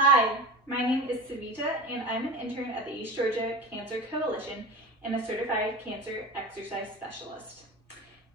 Hi, my name is Savita and I'm an intern at the East Georgia Cancer Coalition and a certified cancer exercise specialist.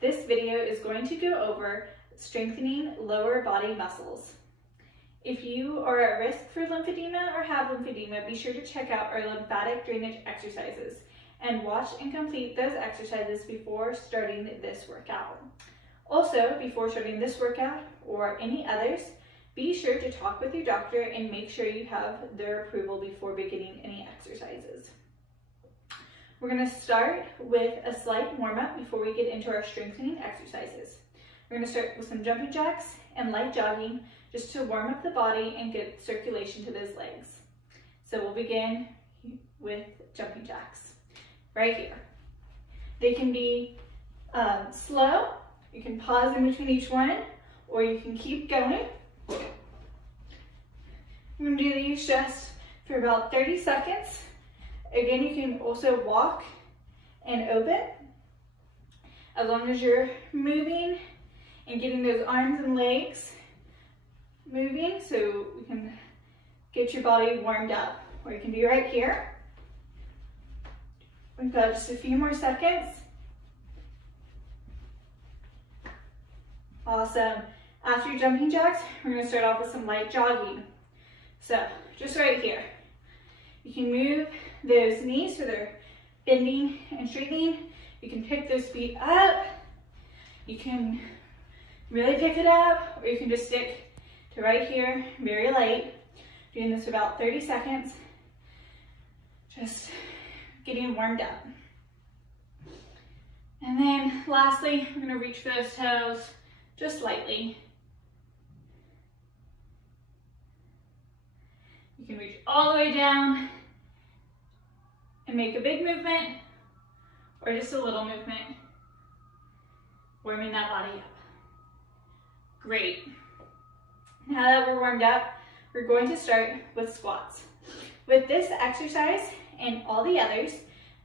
This video is going to go over strengthening lower body muscles. If you are at risk for lymphedema or have lymphedema, be sure to check out our lymphatic drainage exercises and watch and complete those exercises before starting this workout. Also, before starting this workout or any others, be sure to talk with your doctor and make sure you have their approval before beginning any exercises. We're going to start with a slight warm-up before we get into our strengthening exercises. We're going to start with some jumping jacks and light jogging just to warm up the body and get circulation to those legs. So we'll begin with jumping jacks right here. They can be slow. You can pause in between each one, or you can keep going. I'm going to do these just for about 30 seconds. Again, you can also walk and open as long as you're moving and getting those arms and legs moving so we can get your body warmed up. Or you can be right here. We've got just a few more seconds. Awesome. After your jumping jacks, we're going to start off with some light jogging. So just right here, you can move those knees so they're bending and straightening. You can pick those feet up. You can really pick it up, or you can just stick to right here, very light. Doing this for about 30 seconds. Just getting warmed up. And then lastly, we're going to reach for those toes just lightly. You can reach all the way down and make a big movement or just a little movement, warming that body up. Great. Now that we're warmed up, we're going to start with squats. With this exercise and all the others,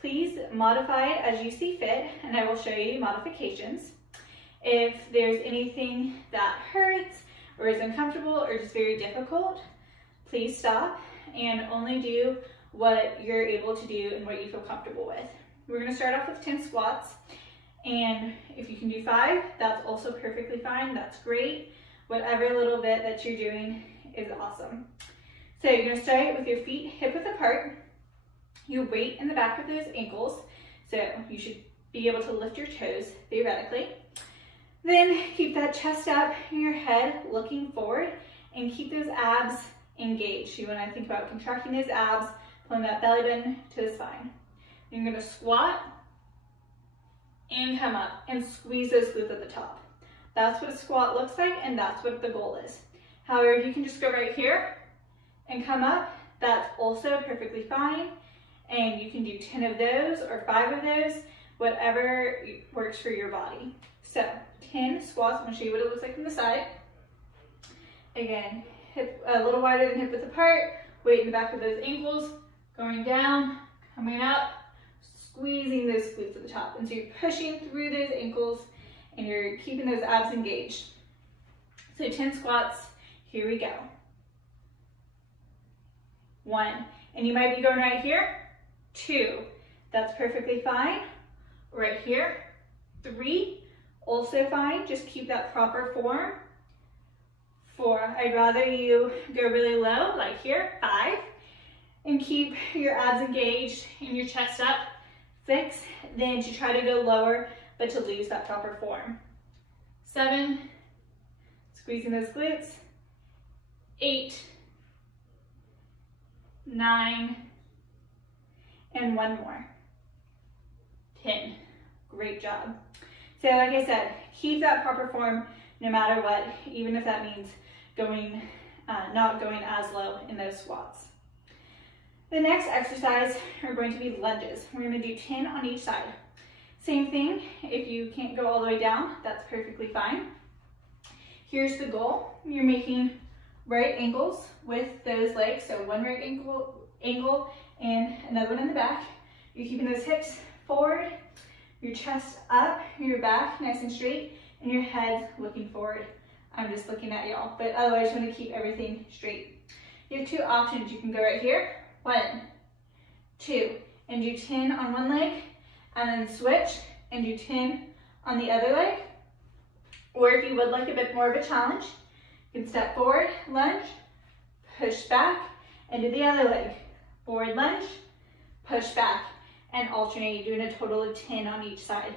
please modify it as you see fit, and I will show you modifications. If there's anything that hurts or is uncomfortable or just very difficult, please stop and only do what you're able to do and what you feel comfortable with. We're going to start off with 10 squats, and if you can do 5, that's also perfectly fine. That's great. Whatever little bit that you're doing is awesome. So you're going to start with your feet hip width apart. Your weight in the back of those ankles, so you should be able to lift your toes theoretically. Then keep that chest up and your head looking forward, and keep those abs engaged. You want to think about contracting those abs, pulling that belly button to the spine. You're going to squat and come up and squeeze those glutes at the top. That's what a squat looks like, and that's what the goal is. However, you can just go right here and come up. That's also perfectly fine. And you can do 10 of those or 5 of those, whatever works for your body. So 10 squats. I'm going to show you what it looks like from the side. Again, hip a little wider than hip width apart, weight in the back of those ankles, going down, coming up, squeezing those glutes at the top. And so you're pushing through those ankles and you're keeping those abs engaged. So 10 squats, here we go. 1, and you might be going right here. 2, that's perfectly fine. Right here. 3, also fine, just keep that proper form. 4, I'd rather you go really low, like here. 5, and keep your abs engaged and your chest up. 6, then to try to go lower, but to lose that proper form. 7, squeezing those glutes. 8, 9, and 1 more. 10, great job. So like I said, keep that proper form no matter what, even if that means going, not going as low in those squats. The next exercise are going to be lunges. We're going to do 10 on each side. Same thing, if you can't go all the way down, that's perfectly fine. Here's the goal. You're making right angles with those legs, so one right angle and another one in the back. You're keeping those hips forward, your chest up, your back nice and straight, and your head looking forward. I'm just looking at y'all, but otherwise you want to keep everything straight. You have two options. You can go right here, 1, 2, and do 10 on one leg, and then switch and do 10 on the other leg. Or if you would like a bit more of a challenge, you can step forward, lunge, push back, and do the other leg. Forward lunge, push back, and alternate, doing a total of 10 on each side.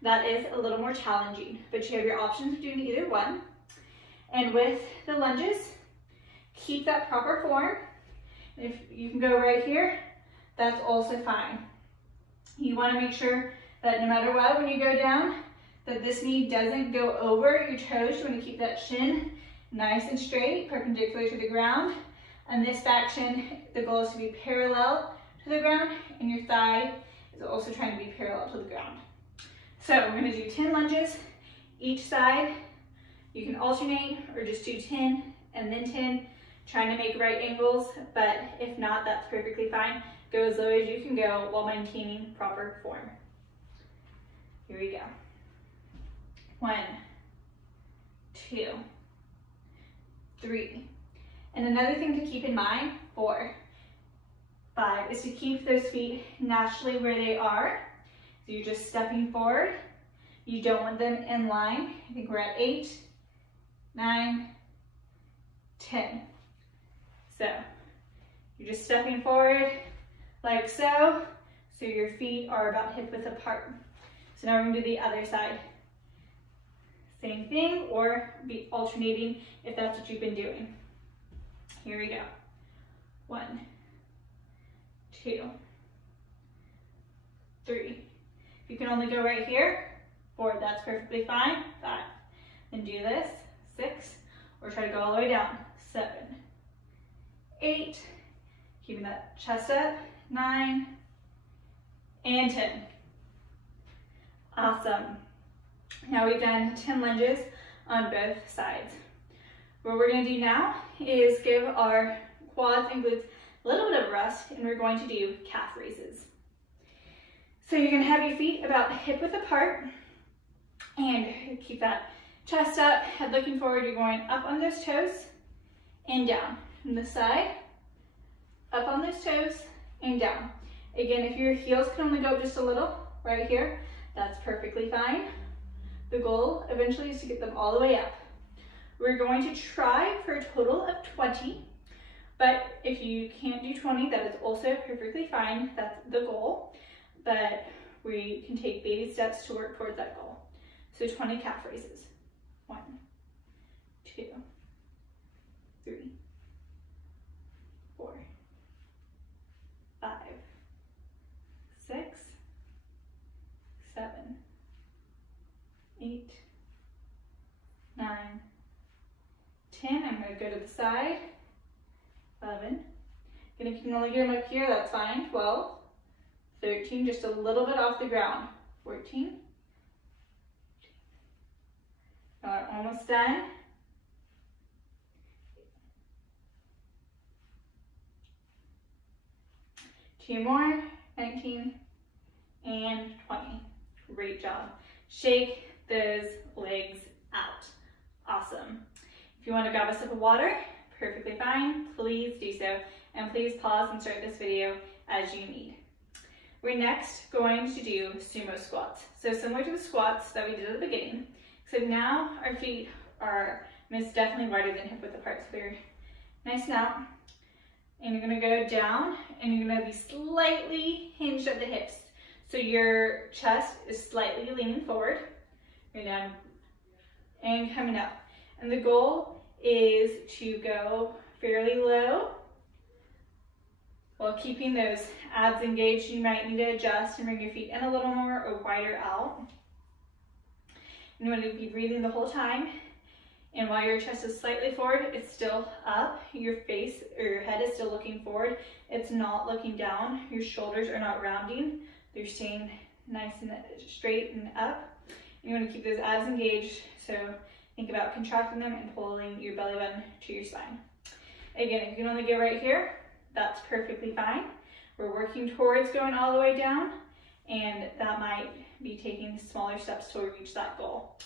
That is a little more challenging, but you have your options of doing either one. And with the lunges, keep that proper form. If you can go right here, that's also fine. You want to make sure that no matter what, when you go down, that this knee doesn't go over your toes. You want to keep that shin nice and straight, perpendicular to the ground. And this back shin, the goal is to be parallel to the ground, and your thigh is also trying to be parallel to the ground. So we're going to do 10 lunges each side. You can alternate or just do 10 and then 10, trying to make right angles, but if not, that's perfectly fine. Go as low as you can go while maintaining proper form. Here we go. 1, 2, 3. And another thing to keep in mind, 4, 5, is to keep those feet naturally where they are. So you're just stepping forward. You don't want them in line. I think we're at 8, 9, 10. So you're just stepping forward like so. So your feet are about hip width apart. So now we're going to do the other side. Same thing, or be alternating if that's what you've been doing. Here we go. 1, 2, 3. If you can only go right here, 4, that's perfectly fine. 5. Then do this. 6, or try to go all the way down. 7, 8, keeping that chest up. 9, and 10. Awesome. Now we've done 10 lunges on both sides. What we're going to do now is give our quads and glutes a little bit of rest, and we're going to do calf raises. So you're going to have your feet about hip width apart, and keep that chest up, head looking forward. You're going up on those toes and down. From the side, up on those toes and down. Again, if your heels can only go up just a little right here, that's perfectly fine. The goal eventually is to get them all the way up. We're going to try for a total of 20, but if you can't do 20, that is also perfectly fine. That's the goal, but we can take baby steps to work towards that goal. So 20 calf raises. 1, 2, 3, 4, 5, 6, 7, 8, 9, 10. I'm going to go to the side. 11. And if you can only get them up here, that's fine. 12, 13, just a little bit off the ground. 14. Almost done. 2 more. 19 and 20. Great job. Shake those legs out. Awesome. If you want to grab a sip of water, perfectly fine. Please do so. And please pause and start this video as you need. We're next going to do sumo squats. So similar to the squats that we did at the beginning, except now our feet are most definitely wider than hip width apart. So they're nice and out. And you're going to go down, and you're going to be slightly hinged at the hips. So your chest is slightly leaning forward. You're down and coming up. And the goal is to go fairly low while keeping those abs engaged. You might need to adjust and bring your feet in a little more or wider out. And you want to be breathing the whole time. And while your chest is slightly forward, it's still up. Your face or your head is still looking forward. It's not looking down. Your shoulders are not rounding. They're staying nice and straight and up. And you want to keep those abs engaged. So think about contracting them and pulling your belly button to your spine. Again, if you can only go right here, that's perfectly fine. We're working towards going all the way down, and that might be taking smaller steps to reach that goal.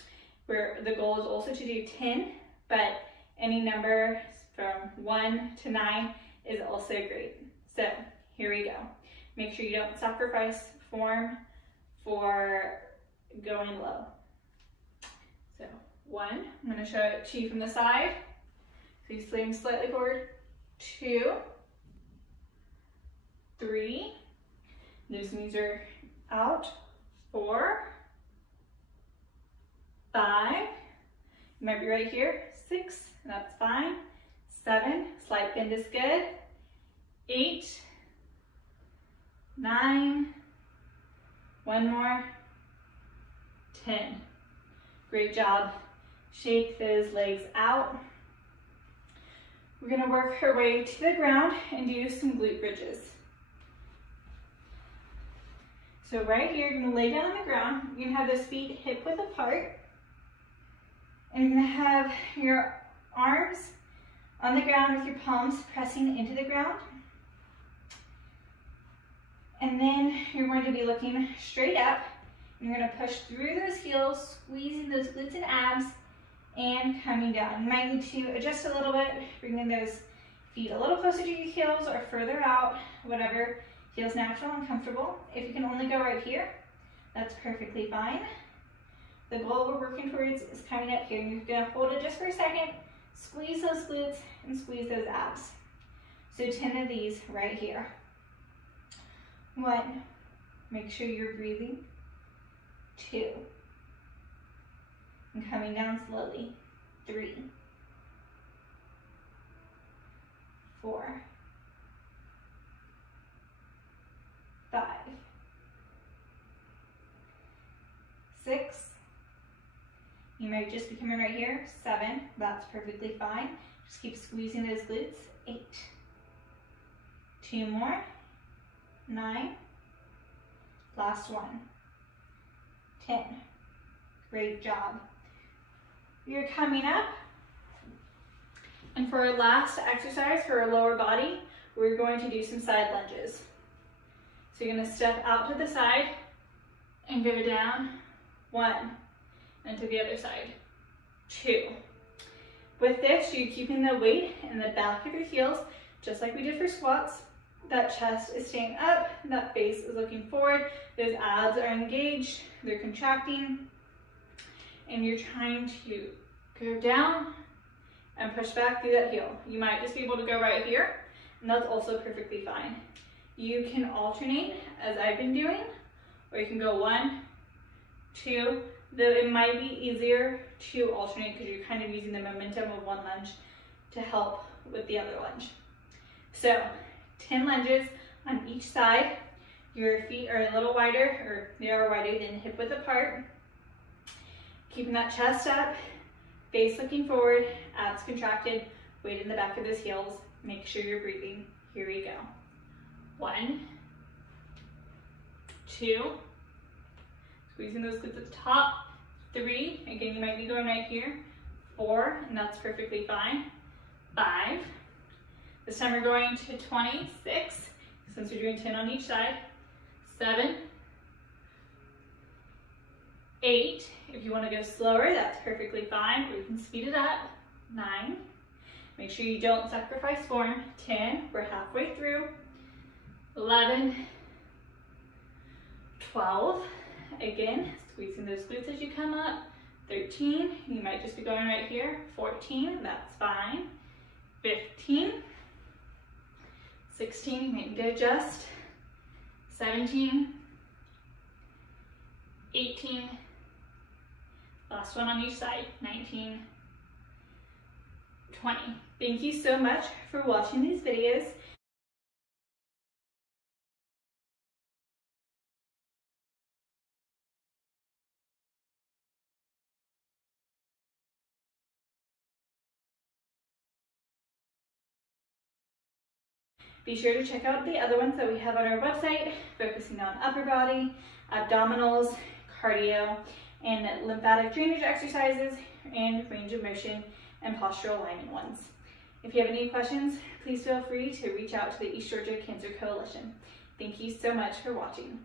Where the goal is also to do 10, but any number from 1 to 9 is also great. So here we go. Make sure you don't sacrifice form for going low. So 1, I'm going to show it to you from the side. So you swing slightly forward. 2, 3, those knees are out. 4, 5, you might be right here. 6, that's fine. 7, slight bend is good. 8, 9, one more, 10. Great job. Shake those legs out. We're gonna work our way to the ground and do some glute bridges. So right here, you're gonna lay down on the ground. You're gonna have those feet hip width apart. And you're gonna have your arms on the ground with your palms pressing into the ground. And then you're going to be looking straight up. You're gonna push through those heels, squeezing those glutes and abs, and coming down. You might need to adjust a little bit, bringing those feet a little closer to your heels or further out, whatever feels natural and comfortable. If you can only go right here, that's perfectly fine. The goal we're working towards is coming up here. You're gonna hold it just for a second, squeeze those glutes and squeeze those abs. So 10 of these right here. 1, make sure you're breathing. 2, and coming down slowly. 3, 4, 5, 6, you might just be coming right here. 7, that's perfectly fine. Just keep squeezing those glutes. 8, 2 more. 9, last one. 10, great job. You're coming up, and for our last exercise for our lower body, we're going to do some side lunges. So you're gonna step out to the side and go down. 1, and to the other side. 2. With this, you're keeping the weight in the back of your heels, just like we did for squats. That chest is staying up, that face is looking forward, those abs are engaged, they're contracting, and you're trying to go down and push back through that heel. You might just be able to go right here, and that's also perfectly fine. You can alternate, as I've been doing, or you can go 1, 2, though it might be easier to alternate because you're kind of using the momentum of one lunge to help with the other lunge. So 10 lunges on each side. Your feet are a little wider, or they are wider than hip width apart. Keeping that chest up, face looking forward, abs contracted, weight in the back of those heels. Make sure you're breathing. Here we go. 1, 2, squeezing those glutes at the top. 3, again, you might be going right here. 4, and that's perfectly fine. 5, this time we're going to 26, since we're doing 10 on each side. 7, 8, if you want to go slower, that's perfectly fine, or you can speed it up. 9, make sure you don't sacrifice form. 10, we're halfway through. 11, 12, again, squeezing those glutes as you come up. 13, you might just be going right here. 14, that's fine. 15, 16, you might need to adjust. 17, 18, last one on each side. 19, 20. Thank you so much for watching these videos. Be sure to check out the other ones that we have on our website, focusing on upper body, abdominals, cardio, and lymphatic drainage exercises, and range of motion and postural alignment ones. If you have any questions, please feel free to reach out to the East Georgia Cancer Coalition. Thank you so much for watching.